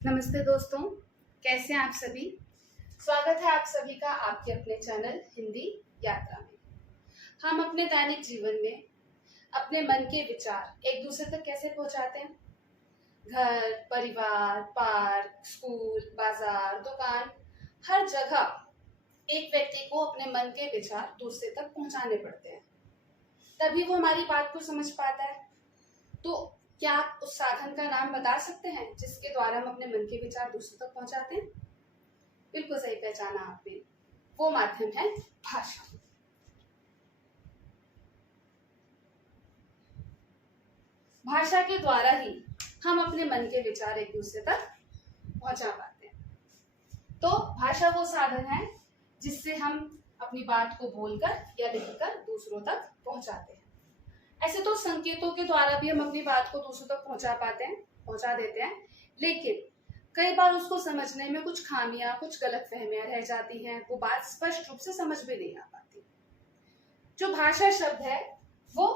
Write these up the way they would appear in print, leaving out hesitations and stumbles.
नमस्ते दोस्तों, कैसे हैं आप सभी। स्वागत है आप सभी का आपके अपने चैनल हिंदी यात्रा में। हम अपने दैनिक जीवन में अपने मन के विचार एक दूसरे तक कैसे पहुंचाते हैं। घर, परिवार, पार्क, स्कूल, बाजार, दुकान, हर जगह एक व्यक्ति को अपने मन के विचार दूसरे तक पहुंचाने पड़ते हैं, तभी वो हमारी बात को समझ पाता है। तो क्या आप उस साधन का नाम बता सकते हैं जिसके द्वारा हम अपने मन के विचार दूसरों तक पहुंचाते हैं? बिल्कुल सही पहचाना आपने, वो माध्यम है भाषा। भाषा के द्वारा ही हम अपने मन के विचार एक दूसरे तक पहुंचा पाते हैं। तो भाषा वो साधन है जिससे हम अपनी बात को बोलकर या लिखकर दूसरों तक पहुंचाते हैं। ऐसे तो संकेतों के द्वारा भी हम अपनी बात को दूसरों तक पहुंचा देते हैं, लेकिन कई बार उसको समझने में कुछ खामियां, कुछ गलतफहमियां रह जाती हैं। वो बात स्पष्ट रूप से समझ में नहीं आ पाती। जो भाषा शब्द है वो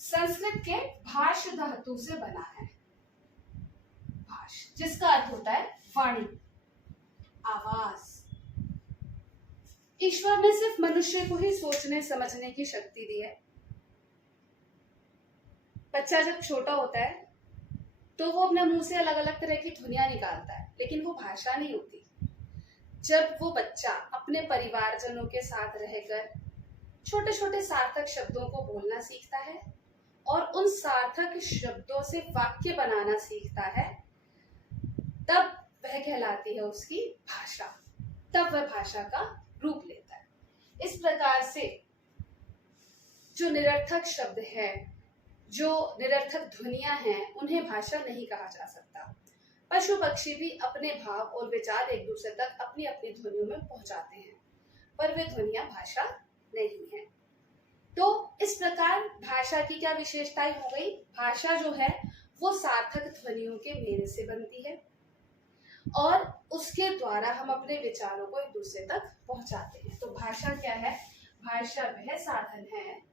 संस्कृत के भाष धातु से बना है। भाष, जिसका अर्थ होता है वाणी, आवाज। ईश्वर ने सिर्फ मनुष्य को ही सोचने समझने की शक्ति दी है। बच्चा जब छोटा होता है तो वो अपने मुंह से अलग अलग तरह की ध्वनियां निकालता है, लेकिन वो भाषा नहीं होती। जब वो बच्चा अपने परिवारजनों के साथ रहकर छोटे छोटे सार्थक शब्दों को बोलना सीखता है और उन सार्थक शब्दों से वाक्य बनाना सीखता है, तब वह कहलाती है उसकी भाषा। तब वह भाषा का रूप लेता है। इस प्रकार से जो निरर्थक शब्द है, जो निरर्थक ध्वनियां हैं, उन्हें भाषा नहीं कहा जा सकता। पशु पक्षी भी अपने भाव और विचार एक दूसरे तक अपनी अपनी ध्वनियों में पहुंचाते हैं, पर वे ध्वनियां भाषा नहीं है। तो इस प्रकार भाषा की क्या विशेषताएं हो गई? भाषा जो है वो सार्थक ध्वनियों के मेल से बनती है और उसके द्वारा हम अपने विचारों को एक दूसरे तक पहुंचाते हैं। तो भाषा क्या है? भाषा वह साधन है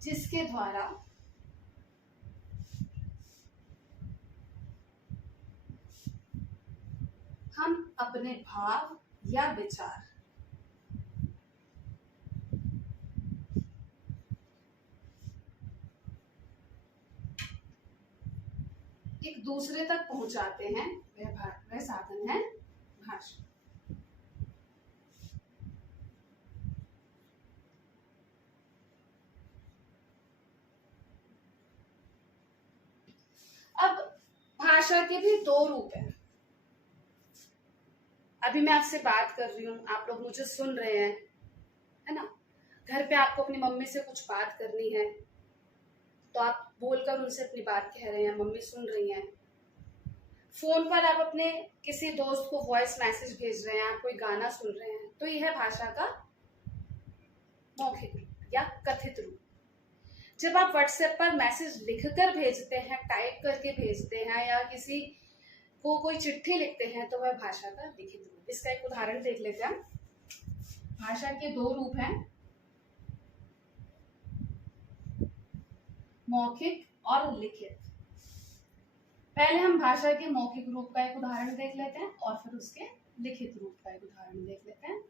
जिसके द्वारा हम अपने भाव या विचार एक दूसरे तक पहुंचाते हैं। वह साधन है भाषा। अब भाषा के भी दो रूप हैं। अभी मैं आपसे बात कर रही हूँ, आप लोग मुझे सुन रहे हैं, है ना। घर पे आपको अपनी मम्मी से कुछ बात करनी है तो आप बोलकर उनसे अपनी बात कह रहे हैं, मम्मी सुन रही हैं। फोन पर आप अपने किसी दोस्त को वॉइस मैसेज भेज रहे हैं, आप कोई गाना सुन रहे हैं, तो यह है भाषा का मौखिक रूप या कथित रूप। जब आप व्हाट्सएप पर मैसेज लिखकर भेजते हैं, टाइप करके भेजते हैं, या किसी को कोई चिट्ठी लिखते हैं, तो वह भाषा का लिखित रूप। इसका एक उदाहरण देख लेते हैं। भाषा के दो रूप हैं, मौखिक और लिखित। पहले हम भाषा के मौखिक रूप का एक उदाहरण देख लेते हैं और फिर उसके लिखित रूप का एक उदाहरण देख लेते हैं।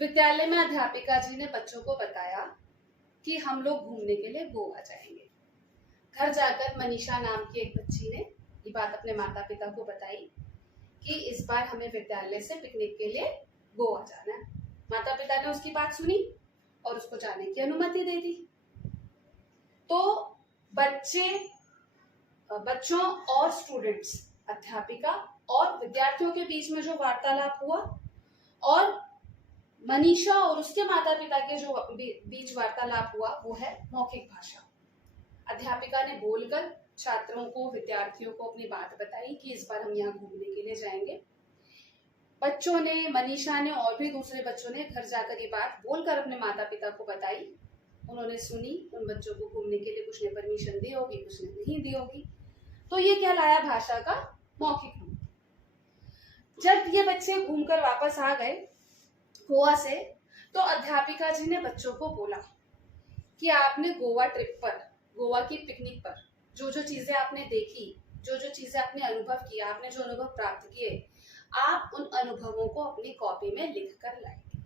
विद्यालय में अध्यापिका जी ने बच्चों को बताया कि हम लोग घूमने के लिए गोवा जाएंगे। घर जाकर मनीषा नाम की एक बच्ची ने ये बात अपने माता पिता को बताई कि इस बार हमें विद्यालय से पिकनिक के लिए गोवा जाना है। माता पिता ने उसकी बात सुनी और उसको जाने की अनुमति दे दी। तो बच्चों और स्टूडेंट्स, अध्यापिका और विद्यार्थियों के बीच में जो वार्तालाप हुआ और मनीषा और उसके माता पिता के जो बीच वार्तालाप हुआ, वो है मौखिक भाषा। अध्यापिका ने बोलकर छात्रों को, विद्यार्थियों को अपनी बात बताई कि इस बार हम यहाँ घूमने के लिए जाएंगे। बच्चों ने, मनीषा ने और भी दूसरे बच्चों ने घर जाकर ये बात बोलकर अपने माता पिता को बताई। उन्होंने सुनी। उन बच्चों को घूमने के लिए कुछ ने परमिशन दी होगी, कुछ ने नहीं दी होगी। तो ये कहलाया भाषा का मौखिक रूप। जब ये बच्चे घूमकर वापस आ गए गोवा से, तो अध्यापिका जी ने बच्चों को बोला कि आपने गोवा ट्रिप पर, गोवा की पिकनिक पर जो जो चीजें आपने देखी, जो जो चीजें आपने अनुभव किया, आपने जो अनुभव प्राप्त किए, आप उन अनुभवों को अपनी कॉपी में लिख कर लाएंगे।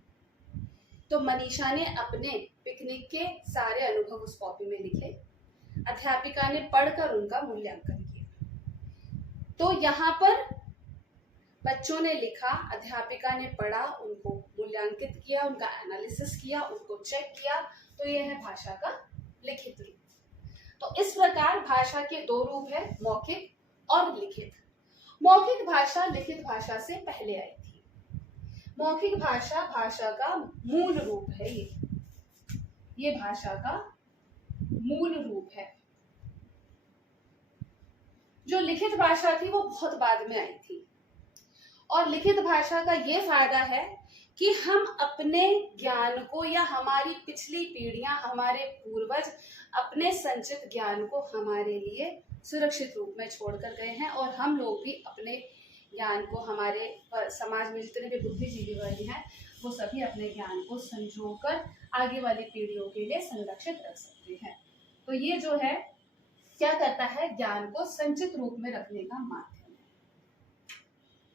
तो मनीषा ने अपने पिकनिक के सारे अनुभव उस कॉपी में लिखे, अध्यापिका ने पढ़कर उनका मूल्यांकन किया। तो यहाँ पर बच्चों ने लिखा, अध्यापिका ने पढ़ा, उनको मूल्यांकित किया, उनका एनालिसिस किया, उनको चेक किया। तो यह है भाषा का लिखित रूप। तो इस प्रकार भाषा के दो रूप है, मौखिक और लिखित। मौखिक भाषा लिखित भाषा से पहले आई थी। मौखिक भाषा भाषा का मूल रूप है। ये भाषा का मूल रूप है। जो लिखित भाषा थी वो बहुत बाद में आई थी। और लिखित भाषा का ये फायदा है कि हम अपने ज्ञान को, या हमारी पिछली पीढ़ियां, हमारे पूर्वज अपने संचित ज्ञान को हमारे लिए सुरक्षित रूप में छोड़कर गए हैं, और हम लोग भी अपने ज्ञान को, हमारे समाज में जितने भी बुद्धिजीवी वर्ग हैं वो सभी अपने ज्ञान को संजोकर आगे वाली पीढ़ियों के लिए संरक्षित रख सकते हैं। तो ये जो है क्या करता है, ज्ञान को संचित रूप में रखने का माध्यम है,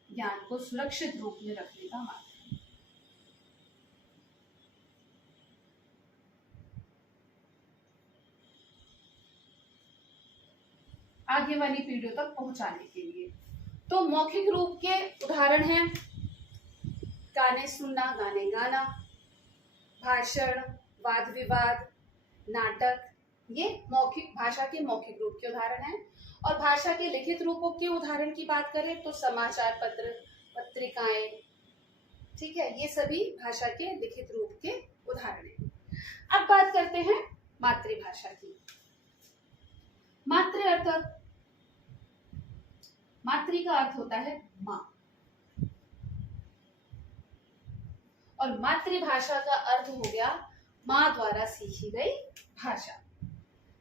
ज्ञान को सुरक्षित रूप में रखने का माध्यम। आगे वाली पीढ़ियों तक पहुंचाने के लिए। तो मौखिक रूप के उदाहरण हैं गाने सुनना, गाने गाना, भाषण, वाद विवाद, नाटक। ये मौखिक भाषा के मौखिक रूप के उदाहरण हैं। और भाषा के लिखित रूपों के उदाहरण की बात करें तो समाचार पत्र, पत्रिकाएं, ठीक है, ये सभी भाषा के लिखित रूप के उदाहरण हैं। अब बात करते हैं मातृभाषा की। मातृ अर्थ, मातृ का अर्थ होता है माँ, और मातृभाषा का अर्थ हो गया माँ द्वारा सीखी गई भाषा।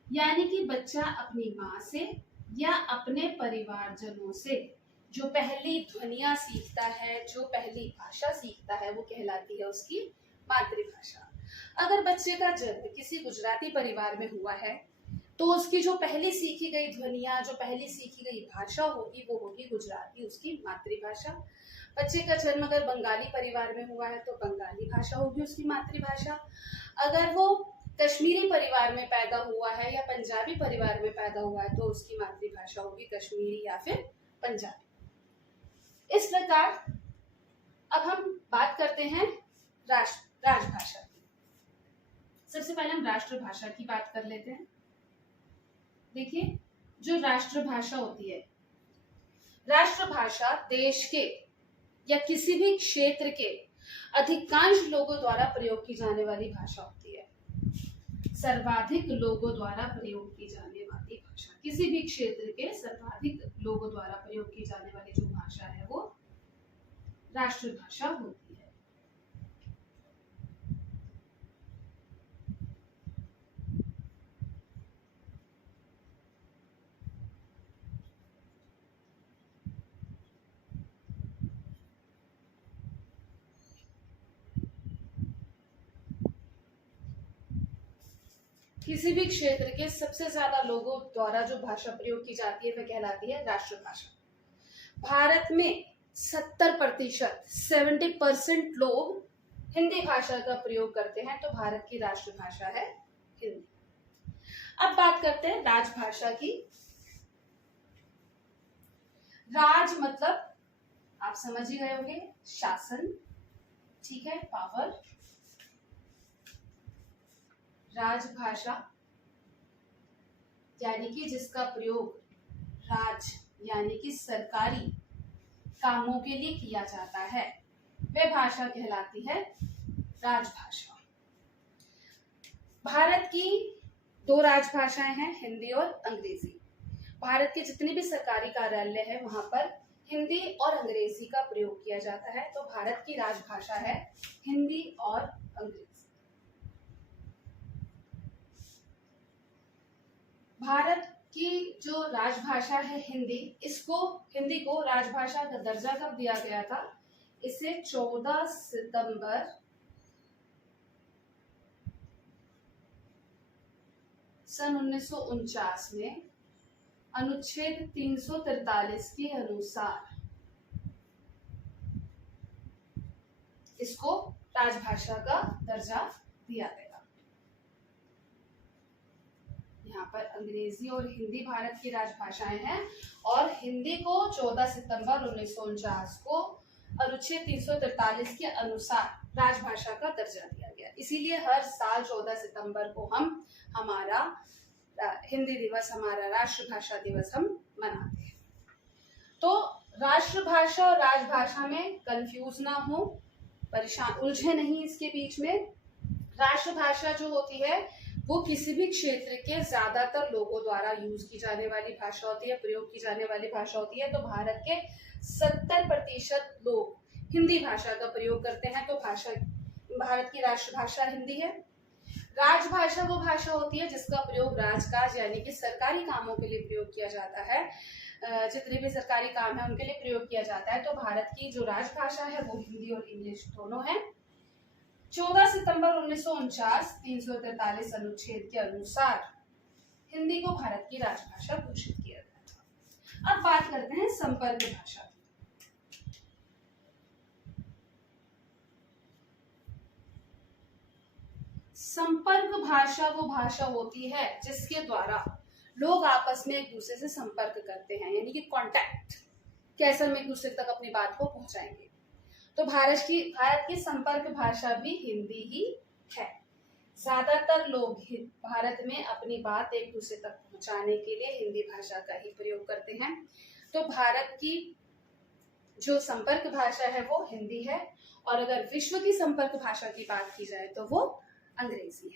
यानी कि बच्चा अपनी माँ से या अपने परिवारजनों से जो पहली ध्वनियां सीखता है, जो पहली भाषा सीखता है, वो कहलाती है उसकी मातृभाषा। अगर बच्चे का जन्म किसी गुजराती परिवार में हुआ है तो उसकी जो पहली सीखी गई ध्वनियां, जो पहली सीखी गई भाषा होगी वो होगी गुजराती, उसकी मातृभाषा। बच्चे का जन्म अगर बंगाली परिवार में हुआ है तो बंगाली भाषा होगी उसकी मातृभाषा। अगर वो कश्मीरी परिवार में पैदा हुआ है या पंजाबी परिवार में पैदा हुआ है तो उसकी मातृभाषा होगी कश्मीरी या फिर पंजाबी। इस प्रकार अब हम बात करते हैं राजभाषा की। सबसे पहले हम राष्ट्रभाषा की बात कर लेते हैं। देखिए, जो राष्ट्रभाषा होती है, राष्ट्रभाषा देश के या किसी भी क्षेत्र के अधिकांश लोगों द्वारा प्रयोग की जाने वाली भाषा होती है। सर्वाधिक लोगों द्वारा प्रयोग की जाने वाली भाषा, किसी भी क्षेत्र के सर्वाधिक लोगों द्वारा प्रयोग की जाने वाली जो भाषा है वो राष्ट्रभाषा होती है। किसी भी क्षेत्र के सबसे ज्यादा लोगों द्वारा जो भाषा प्रयोग की जाती है वह कहलाती है राष्ट्रभाषा। भारत में 70% लोग हिंदी भाषा का प्रयोग करते हैं, तो भारत की राष्ट्रभाषा है हिंदी। अब बात करते हैं राजभाषा की। राज मतलब आप समझ ही गए होंगे, शासन, ठीक है, पावर। राजभाषा यानी कि जिसका प्रयोग राज यानी कि सरकारी कामों के लिए किया जाता है, वह भाषा कहलाती है राजभाषा। भारत की दो राजभाषाएं हैं, हिंदी और अंग्रेजी। भारत के जितने भी सरकारी कार्यालय है वहां पर हिंदी और अंग्रेजी का प्रयोग किया जाता है। तो भारत की राजभाषा है हिंदी और अंग्रेजी। भारत की जो राजभाषा है हिंदी, हिंदी को राजभाषा का दर्जा कब दिया गया था? इसे 14 सितंबर सन 1949 में अनुच्छेद 343 के अनुसार इसको राजभाषा का दर्जा दिया गया। यहाँ पर अंग्रेजी और हिंदी भारत की राजभाषाएं हैं और हिंदी को 14 सितंबर 1949 को अनुच्छेद 343 के अनुसार राजभाषा का दर्जा दिया गया। इसीलिए हर साल 14 सितंबर को हम हमारा हिंदी दिवस, हमारा राष्ट्रभाषा दिवस हम मनाते हैं। तो राष्ट्रभाषा और राजभाषा में कंफ्यूज ना हो, परेशान उलझे नहीं इसके बीच में। राष्ट्रभाषा जो होती है वो किसी भी क्षेत्र के ज्यादातर लोगों द्वारा यूज की जाने वाली भाषा होती है, प्रयोग की जाने वाली भाषा होती है। तो भारत के 70% लोग हिंदी भाषा का प्रयोग करते हैं, तो भारत की राष्ट्रभाषा हिंदी है। राजभाषा वो भाषा होती है जिसका प्रयोग राजकाज यानी कि सरकारी कामों के लिए प्रयोग किया जाता है। जितने भी सरकारी काम है उनके लिए प्रयोग किया जाता है। तो भारत की जो राजभाषा है वो हिंदी और इंग्लिश दोनों है। 14 सितंबर 1949 343 अनुच्छेद के अनुसार हिंदी को भारत की राजभाषा घोषित किया गया था। अब बात करते हैं संपर्क भाषा। संपर्क भाषा वो भाषा होती है जिसके द्वारा लोग आपस में एक दूसरे से संपर्क करते हैं, यानी कि कांटेक्ट, कैसे हम एक दूसरे तक अपनी बात को पहुंचाएंगे। तो भारत की संपर्क भाषा भी हिंदी ही है। ज्यादातर लोग भारत में अपनी बात एक दूसरे तक पहुंचाने के लिए हिंदी भाषा का ही प्रयोग करते हैं। तो भारत की जो संपर्क भाषा है वो हिंदी है, और अगर विश्व की संपर्क भाषा की बात की जाए तो वो अंग्रेजी है।